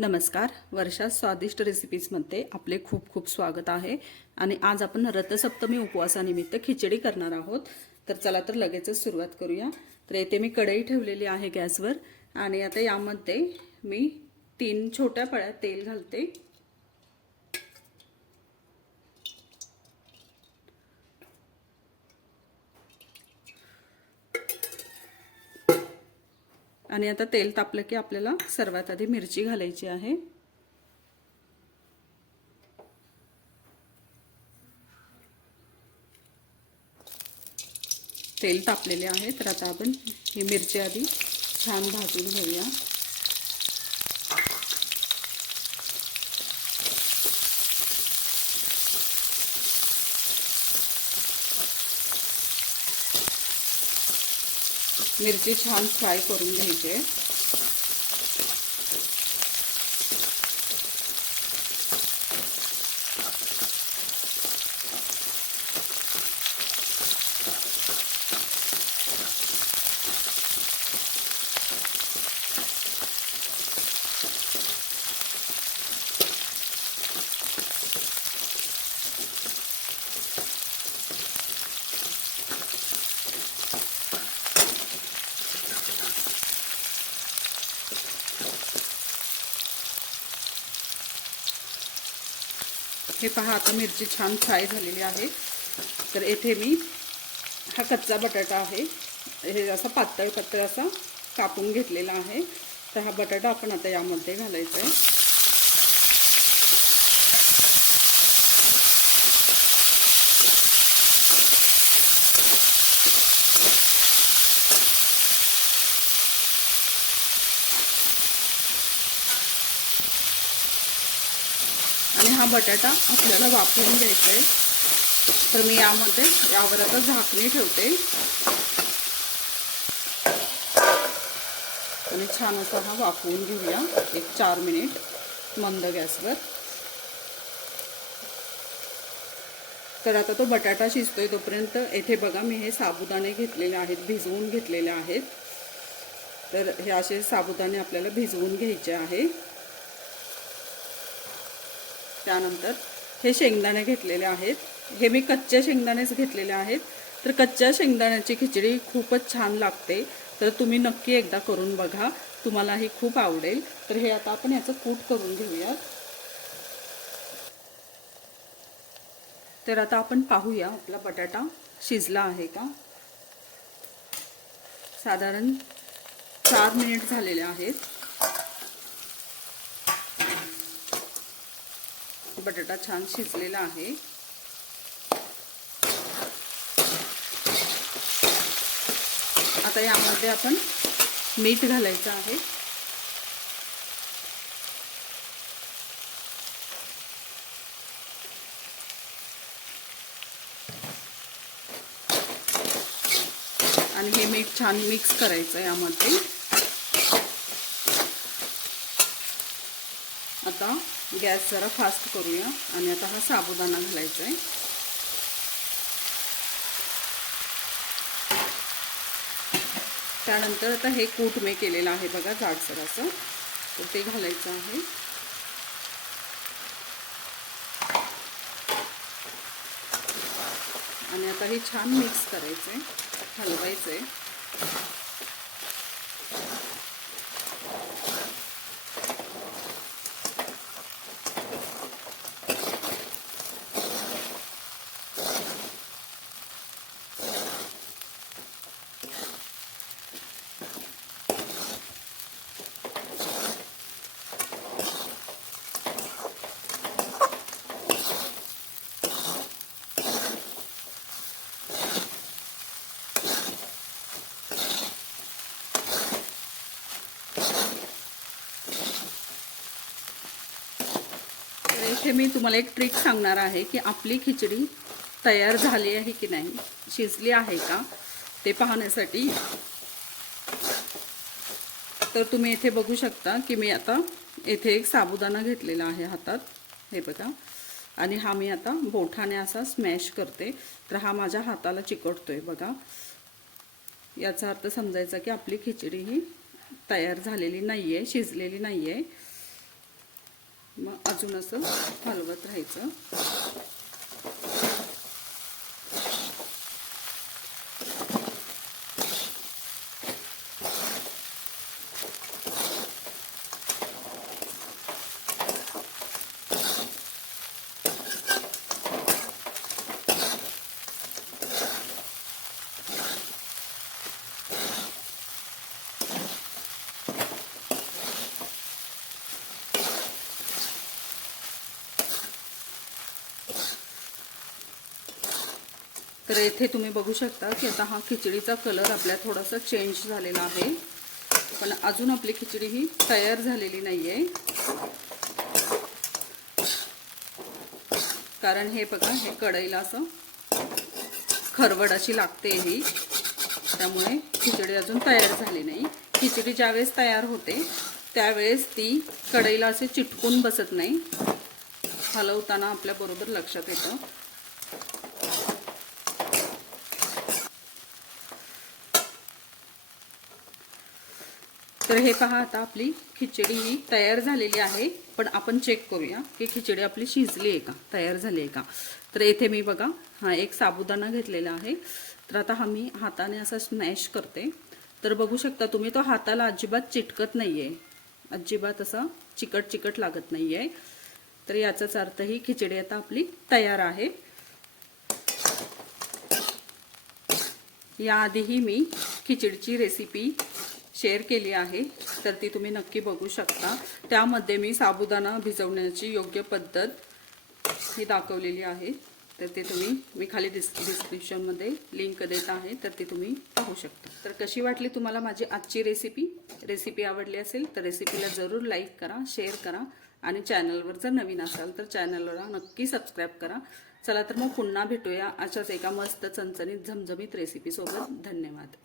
नमस्कार. वर्षा स्वादिष्ट रेसिपीजमध्ये आपले खूप खूप स्वागत आहे. आणि आज आपण रथसप्तमी उपवासानिमित्त खिचडी करणार आहोत. तर चला तर लगेचच सुरुवात करूया. तर येथे मी कढई ठेवलेली आहे गॅसवर. आणि आता यामध्ये मी तीन छोट्या पळ्या तेल घालते. आणि आता तेल तापलं की आपल्याला सर्वात आधी मिरची घालायची आहे. तेल तापलेले आहे तर आता आपण ही मिरची आधी छान भाजून घेऊया. मिरची छान फ्राय करून घ्यायची. आहे हे पहा आता मिरची छान फ्राय झालेली आहे. तर येथे मी हा कच्चा बटाटा आहे. हे असा पातळ पातळ असा कापून घेतलेला आहे. तर हा बटाटा आपण आता यामध्ये घालायचा आहे. आणि हा बटाटा आपल्याला वापरून घ्यायचा आहे. तर मी यामध्ये यावर आता झाकणी ठेवते. आणि छान असा हा वाफवून घेऊया. एक चार मिनिट मंद गॅसवर. तर आता तो बटाटा शिजतोय तोपर्यंत येथे बघा मी हे साबुदाणे घेतलेले आहेत भिजवून घेतलेले आहेत. तर हे असे साबुदाणे आपल्याला भिजवून घ्यायचे आहे. त्यानंतर हे शेंगदाणे घेतलेले आहेत. हे मी कच्च्या शेंगदाणेच घेतलेले आहेत. तर कच्च्या शेंगदाण्याची खिचडी खूपच छान लागते. तर तुम्ही नक्की एकदा करून बघा. तुम्हाला ही खूप आवडेल. तर हे आता आपण याचं कूट करून घेऊयात. तर आता आपण पाहूया आपला बटाटा शिजला आहे का? साधारण चार मिनिट झालेले आहेत. बटाटा छान शिजलेला आहे. आता यामध्ये आपण मीठ घालायचं आहे. आणि हे मीठ छान मिक्स करायचं यामध्ये. आता गॅस जरा फास्ट करूया आणि आता हा साबुदाणा घालायचा आहे. त्यानंतर आता हे कूट मी केलेलं आहे बघा जाडसर असं. तर ते घालायचं आहे. आणि आता हे छान मिक्स करायचं आहे हलवायचं आहे तर इथे मी तुम्हाला एक ट्रिक सांगणार आहे की आपली खिचडी तयार झाली आहे की नाही? शिजली आहे का? ते पाहण्यासाठी. तर तुम्ही इथे बघू शकता की मी आता येथे एक साबुदाणा घेतलेला आहे हातात. हे बघा. आणि हा मी आता बोठाने असा स्मॅश करते. तर हा माझ्या हाताला चिकटतोय बघा. याचा अर्थ समजायचा की आपली खिचडी ही तयार झालेली नाही आहे शिजलेली नाही आहे मग अजून असं हलवत राहायचं. तर येथे तुम्ही बघू शकता की आता हा खिचडीचा कलर आपल्या थोडासा चेंज झालेला आहे. पण अजून आपली खिचडी ही तयार झालेली नाही आहे कारण हे बघा हे कढईला असं खरवड अशी लागते ही. त्यामुळे खिचडी अजून तयार झाली नाही. खिचडी ज्यावेळेस तयार होते त्यावेळेस ती कढईला असे चिटकून बसत नाही. हलवताना आपल्याबरोबर लक्षात येतं. तर हे पहा आता आपली खिचडी ही तयार झालेली आहे. पण आपण चेक करूया की खिचडी आपली शिजली आहे का? तयार झाली आहे का? तर येथे मी बघा हा एक साबुदाणा घेतलेला आहे. तर आता हा मी हाताने असा स्मॅश करते. तर बघू शकता तुम्ही तो हाताला अजिबात चिटकत नाही आहे अजिबात असा चिकट चिकट लागत नाही आहे तर याचाच अर्थ ही खिचडी आता आपली तयार आहे. याआधीही मी खिचडीची रेसिपी शेअर केली आहे तर ती तुम्ही नक्की बघू शकता. त्यामध्ये मी साबुदाणा भिजवण्याची योग्य पद्धत ही दाखवलेली आहे. तर ते तुम्ही मी खाली डिस् डिस्क्रिप्शनमध्ये लिंक देत आहे तर ती तुम्ही पाहू शकता. तर कशी वाटली तुम्हाला माझी आजची रेसिपी? रेसिपी आवडली असेल तर रेसिपीला जरूर लाईक करा शेअर करा आणि चॅनलवर जर नवीन असाल तर चॅनलला नक्की सबस्क्राईब करा. चला तर मग पुन्हा भेटूया अशाच एका मस्त चणचणीत झमझमीत रेसिपीसोबत धन्यवाद.